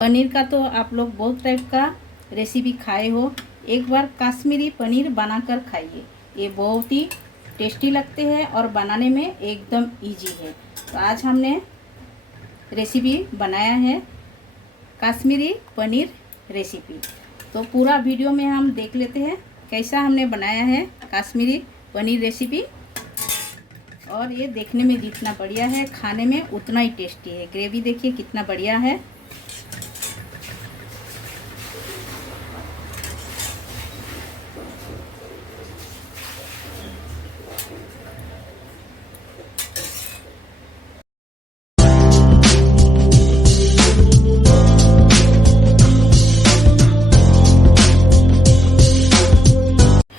पनीर का तो आप लोग बहुत टाइप का रेसिपी खाए हो। एक बार काश्मीरी पनीर बनाकर खाइए, ये बहुत ही टेस्टी लगते हैं और बनाने में एकदम इजी है। तो आज हमने रेसिपी बनाया है काश्मीरी पनीर रेसिपी। तो पूरा वीडियो में हम देख लेते हैं कैसा हमने बनाया है काश्मीरी पनीर रेसिपी। और ये देखने में जितना बढ़िया है, खाने में उतना ही टेस्टी है। ग्रेवी देखिए कितना बढ़िया है।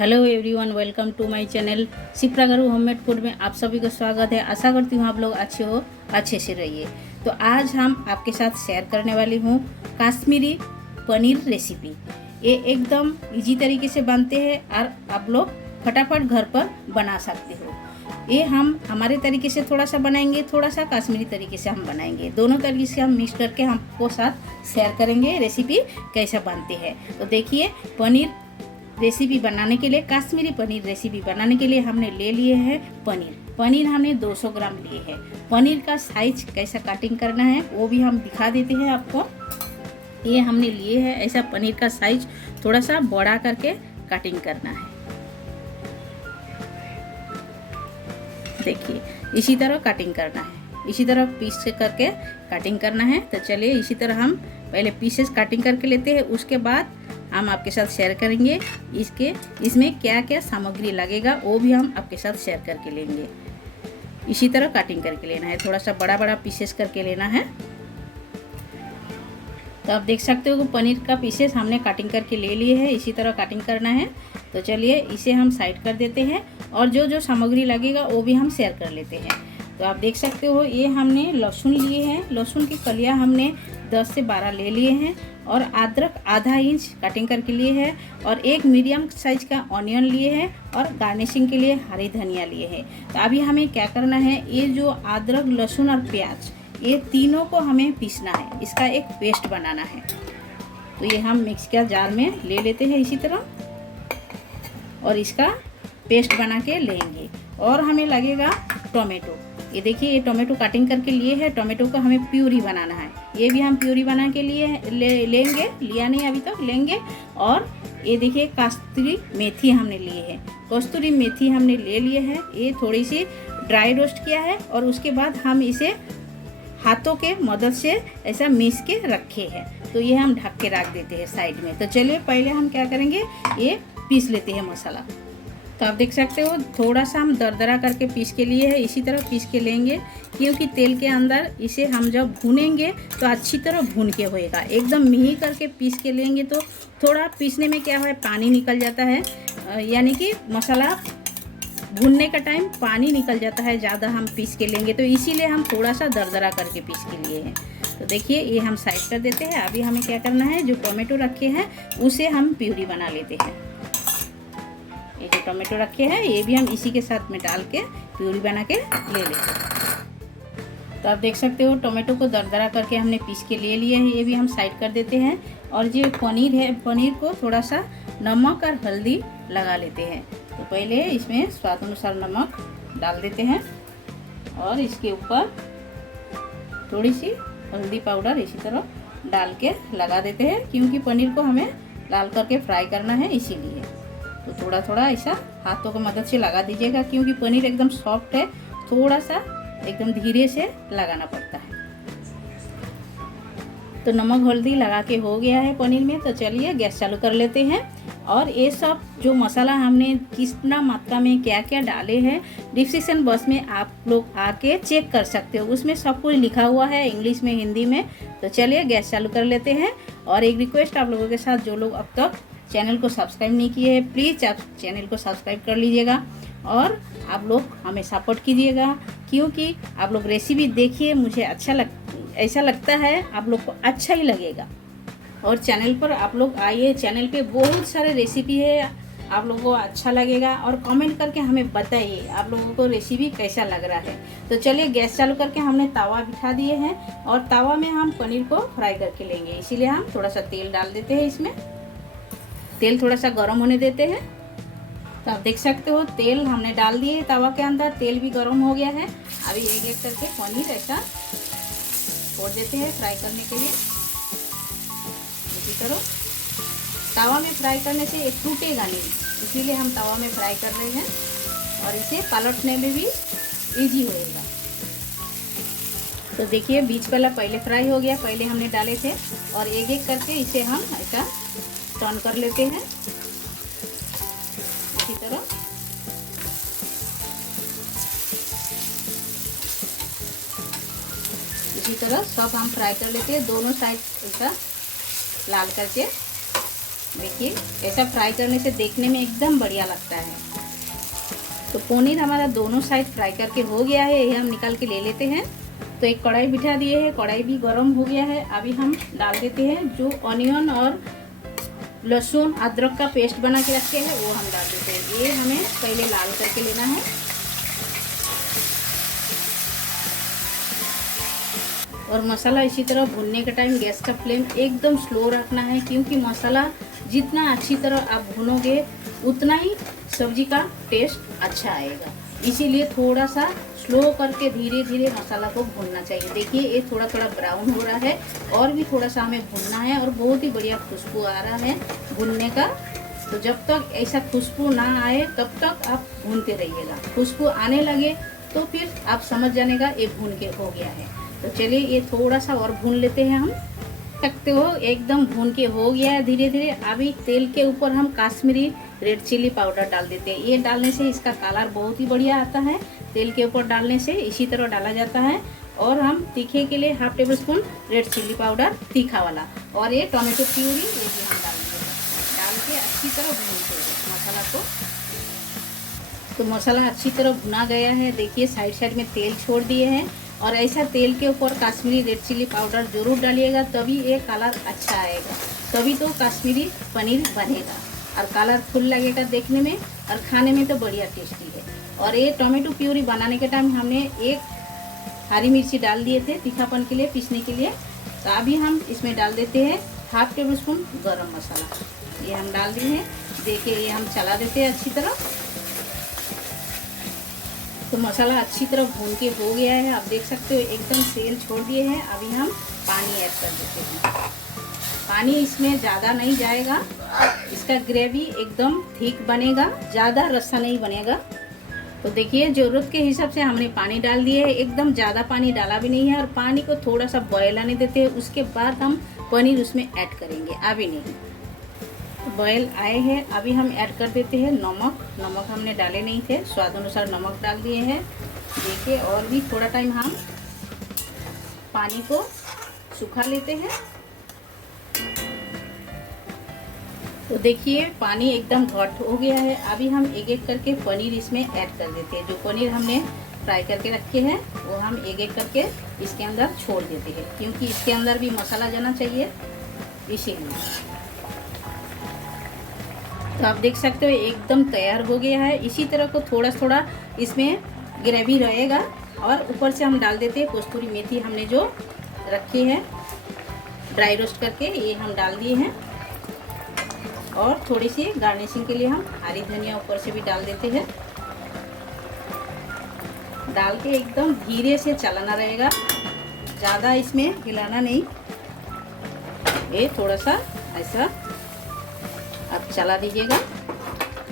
Hello everyone, welcome to my channel Shipra garu homemade food में आप सभी को स्वागत है। आशा करती हूँ आप लोग अच्छे से रहिए। तो आज हम आपके साथ शेयर करने वाली हूँ काश्मीरी पनीर रेसिपी। ये एकदम इजी तरीके से बनते हैं और आप लोग फटाफट घर पर बना सकते हो। ये हम हमारे तरीके से थोड़ा सा बनाएंगे, थोड़ा सा काश्मीरी तरीके से हम बनाएंगे। दोनों तरीके से हम मिक्स करके हमको साथ शेयर करेंगे रेसिपी कैसा बनती है। तो देखिए, पनीर रेसिपी बनाने के लिए, काश्मीरी पनीर रेसिपी बनाने के लिए हमने ले लिए हैं पनीर हमने 200 ग्राम लिए हैं। पनीर का साइज कैसा कटिंग करना है वो भी हम दिखा देते हैं आपको। ये हमने लिए है, ऐसा पनीर का साइज थोड़ा सा बड़ा करके कटिंग करना है। देखिए, इसी तरह कटिंग करना है, इसी तरह पीस करके कटिंग करना है। तो चलिए, इसी तरह हम पहले पीसेस कटिंग करके लेते हैं, उसके बाद हम आपके साथ शेयर करेंगे इसमें क्या क्या सामग्री लगेगा वो भी हम आपके साथ शेयर करके लेंगे। इसी तरह कटिंग करके लेना है, थोड़ा सा बड़ा बड़ा पीसेस करके लेना है। तो आप देख सकते हो कि पनीर का पीसेस हमने कटिंग करके ले लिए हैं। इसी तरह कटिंग करना है। तो चलिए, इसे हम साइड कर देते हैं और जो जो सामग्री लगेगा वो भी हम शेयर कर लेते हैं। तो आप देख सकते हो, ये हमने लहसुन लिए हैं। लहसुन की कलियाँ हमने 10 से 12 ले लिए हैं और अदरक आधा इंच कटिंग करके लिए है और एक मीडियम साइज का ऑनियन लिए हैं और गार्निशिंग के लिए हरी धनिया लिए हैं। तो अभी हमें क्या करना है, ये जो अदरक, लहसुन और प्याज, ये तीनों को हमें पीसना है, इसका एक पेस्ट बनाना है। तो ये हम मिक्स का जार में ले लेते हैं इसी तरह और इसका पेस्ट बना के लेंगे। और हमें लगेगा टोमेटो। ये देखिए, ये टोमेटो कटिंग करके लिए है। टोमेटो का हमें प्यूरी बनाना है, ये भी हम प्यूरी बना के लेंगे, लिया नहीं अभी तक, लेंगे। और ये देखिए, कस्तूरी मेथी हमने लिए है, कस्तूरी मेथी हमने ले लिए है। ये थोड़ी सी ड्राई रोस्ट किया है और उसके बाद हम इसे हाथों के मदद से ऐसा मिस के रखे हैं। तो ये हम ढक के रख देते हैं साइड में। तो चलिए, पहले हम क्या करेंगे, ये पीस लेते हैं मसाला। तो आप देख सकते हो, थोड़ा सा हम दरदरा करके पीस के लिए है, इसी तरह पीस के लेंगे, क्योंकि तेल के अंदर इसे हम जब भूनेंगे तो अच्छी तरह भून के होएगा। एकदम मिही करके पीस के लेंगे तो थोड़ा पीसने में क्या है, पानी निकल जाता है, यानी कि मसाला भूनने का टाइम पानी निकल जाता है ज़्यादा हम पीस के लेंगे। तो इसीलिए हम थोड़ा सा दरदरा करके पीस के लिए हैं। तो देखिए, ये हम साइड कर देते हैं। अभी हमें क्या करना है, जो टोमेटो रखे हैं उसे हम प्यूरी बना लेते हैं। ये जो टोमेटो रखे हैं ये भी हम इसी के साथ में डाल के प्यूरी बना के ले लेते हैं। तो आप देख सकते हो, टोमेटो को दरदरा करके हमने पीस के ले लिए हैं, ये भी हम साइड कर देते हैं। और जो पनीर है, पनीर को थोड़ा सा नमक और हल्दी लगा लेते हैं। तो पहले इसमें स्वाद अनुसार नमक डाल देते हैं और इसके ऊपर थोड़ी सी हल्दी पाउडर इसी तरह डाल के लगा देते हैं, क्योंकि पनीर को हमें लाल करके फ्राई करना है इसीलिए। तो थोड़ा थोड़ा ऐसा हाथों की मदद से लगा दीजिएगा, क्योंकि पनीर एकदम सॉफ्ट है, थोड़ा सा एकदम धीरे से लगाना पड़ता है। तो नमक हल्दी लगा के हो गया है पनीर में। तो चलिए, गैस चालू कर लेते हैं। और ये सब जो मसाला हमने कितना मात्रा में क्या क्या डाले हैं, डिस्क्रिप्शन बॉक्स में आप लोग आके चेक कर सकते हो, उसमें सब कुछ लिखा हुआ है इंग्लिश में, हिंदी में। तो चलिए, गैस चालू कर लेते हैं। और एक रिक्वेस्ट आप लोगों के साथ, जो लोग अब तक चैनल को सब्सक्राइब नहीं किए हैं, प्लीज़ आप चैनल को सब्सक्राइब कर लीजिएगा और आप लोग हमें सपोर्ट कीजिएगा, क्योंकि आप लोग रेसिपी देखिए, मुझे ऐसा लगता है आप लोग को अच्छा ही लगेगा। और चैनल पर आप लोग आइए, चैनल पे बहुत सारे रेसिपी है, आप लोगों को अच्छा लगेगा और कमेंट करके हमें बताइए आप लोगों को रेसिपी कैसा लग रहा है। तो चलिए गैस चालू करके हमने तवा बिठा दिए हैं और तवा में हम पनीर को फ्राई करके लेंगे। इसीलिए हम थोड़ा सा तेल डाल देते हैं। इसमें तेल थोड़ा सा गर्म होने देते हैं। तो आप देख सकते हो तेल हमने डाल दिए तवा के अंदर, तेल भी गर्म हो गया है। अभी एक एक करके पनीर ऐसा छोड़ देते हैं फ्राई करने के लिए। इसी तरह तवा में फ्राई करने से ये टूटेगा नहीं, इसीलिए हम तवा में फ्राई कर रहे हैं और इसे पलटने में भी इजी होएगा। तो देखिए बीच वाला पहले फ्राई हो गया, पहले हमने डाले थे और एक एक करके इसे हम ऐसा टर्न कर लेते हैं। इसी तरह सब हम फ्राई कर लेते हैं, दोनों साइड ऐसा लाल करके। देखिए ऐसा फ्राई करने से देखने में एकदम बढ़िया लगता है। तो पनीर हमारा दोनों साइड फ्राई करके हो गया है, ये हम निकाल के ले लेते हैं। तो एक कढ़ाई बिठा दिए है, कढ़ाई भी गर्म हो गया है। अभी हम डाल देते हैं जो ऑनियन और लहसुन अदरक का पेस्ट बना के रखे हैं वो हम डाल देते हैं। ये हमें पहले लाल करके लेना है। और मसाला इसी तरह भूनने के टाइम गैस का फ्लेम एकदम स्लो रखना है, क्योंकि मसाला जितना अच्छी तरह आप भूनोगे उतना ही सब्जी का टेस्ट अच्छा आएगा। इसीलिए थोड़ा सा स्लो करके धीरे धीरे मसाला को भूनना चाहिए। देखिए ये थोड़ा थोड़ा ब्राउन हो रहा है और भी थोड़ा सा हमें भूनना है और बहुत ही बढ़िया खुशबू आ रहा है भूनने का। तो जब तक ऐसा खुशबू ना आए तब तक आप भूनते रहिएगा। खुशबू आने लगे तो फिर आप समझ जानेगा ये भून के हो गया है। तो चलिए ये थोड़ा सा और भून लेते हैं हम। सकते हो एकदम भून के हो गया है धीरे धीरे। अभी तेल के ऊपर हम काश्मीरी रेड चिली पाउडर डाल देते हैं। ये डालने से इसका कलर बहुत ही बढ़िया आता है, तेल के ऊपर डालने से इसी तरह डाला जाता है। और हम तीखे के लिए 1/2 टेबलस्पून रेड चिली पाउडर तीखा वाला, और ये टोमेटो प्यूरी ये भी हम डाल देंगे। डाल के अच्छी तरह भूनते हैं मसाला को। तो मसाला अच्छी तरह भुना गया है। देखिए साइड साइड में तेल छोड़ दिए हैं और ऐसा तेल के ऊपर काश्मीरी रेड चिली पाउडर ज़रूर डालिएगा, तभी ये कलर अच्छा आएगा, तभी तो काश्मीरी पनीर बनेगा और कलरफुल लगेगा देखने में और खाने में तो बढ़िया टेस्टी है। और ये टोमेटो प्यूरी बनाने के टाइम हमने एक हरी मिर्ची डाल दिए थे तीखापन के लिए, पीसने के लिए। तो अभी हम इसमें डाल देते हैं 1/2 टेबलस्पून गरम मसाला, ये हम डाल दिए हैं। देखिए ये हम चला देते हैं अच्छी तरह। तो मसाला अच्छी तरह भून के हो गया है, आप देख सकते हो एकदम तेल छोड़ दिए हैं। अभी हम पानी ऐड कर देते हैं। पानी इसमें ज़्यादा नहीं जाएगा, इसका ग्रेवी एकदम थिक बनेगा, ज़्यादा रस्सा नहीं बनेगा। तो देखिए ज़रूरत के हिसाब से हमने पानी डाल दिए है, एकदम ज़्यादा पानी डाला भी नहीं है। और पानी को थोड़ा सा बॉयल आने देते हैं, उसके बाद हम पनीर उसमें ऐड करेंगे, अभी नहीं। बॉयल आए हैं, अभी हम ऐड कर देते हैं नमक। नमक हमने डाले नहीं थे, स्वाद अनुसार नमक डाल दिए हैं। देखिए और भी थोड़ा टाइम हम पानी को सुखा लेते हैं। तो देखिए पानी एकदम घट हो गया है। अभी हम एक एक करके पनीर इसमें ऐड कर देते हैं। जो पनीर हमने फ्राई करके रखे हैं वो हम एक एक करके इसके अंदर छोड़ देते हैं, क्योंकि इसके अंदर भी मसाला जाना चाहिए, इसीलिए। तो आप देख सकते हो एकदम तैयार हो गया है। इसी तरह को थोड़ा थोड़ा इसमें ग्रेवी रहेगा। और ऊपर से हम डाल देते हैं कस्तूरी मेथी, हमने जो रखी है ड्राई रोस्ट करके, ये हम डाल दिए हैं। और थोड़ी सी गार्निशिंग के लिए हम हरी धनिया ऊपर से भी डाल देते हैं। डाल के एकदम धीरे से चलाना रहेगा, ज़्यादा इसमें हिलाना नहीं। ये थोड़ा सा ऐसा आप चला दीजिएगा।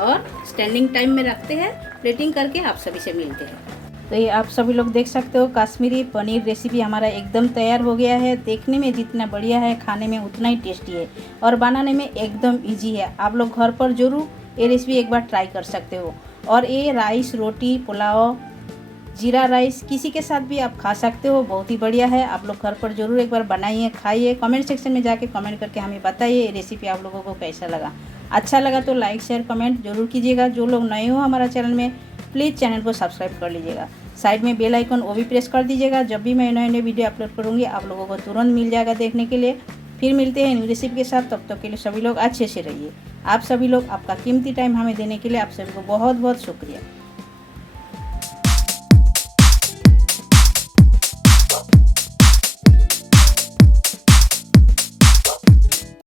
और स्टैंडिंग टाइम में रखते हैं, प्लेटिंग करके आप सभी से मिलते हैं। तो ये आप सभी लोग देख सकते हो काश्मीरी पनीर रेसिपी हमारा एकदम तैयार हो गया है। देखने में जितना बढ़िया है खाने में उतना ही टेस्टी है और बनाने में एकदम इजी है। आप लोग घर पर जरूर ये रेसिपी एक बार ट्राई कर सकते हो। और ये राइस, रोटी, पुलाव, जीरा राइस किसी के साथ भी आप खा सकते हो, बहुत ही बढ़िया है। आप लोग घर पर जरूर एक बार बनाइए, खाइए। कमेंट सेक्शन में जाके कमेंट करके हमें बताइए ये रेसिपी आप लोगों को कैसा लगा। अच्छा लगा तो लाइक शेयर कमेंट जरूर कीजिएगा। जो लोग नए हो हमारा चैनल में प्लीज़ चैनल को सब्सक्राइब कर लीजिएगा। साइड में बेल आइकन वो भी प्रेस कर दीजिएगा। जब भी मैं नए नए वीडियो अपलोड करूँगी आप लोगों को तुरंत मिल जाएगा देखने के लिए। फिर मिलते हैं न्यू रेसिपी के साथ, तब तक के लिए सभी लोग अच्छे से रहिए। आप सभी लोग आपका कीमती टाइम हमें देने के लिए आप सभी को बहुत बहुत शुक्रिया।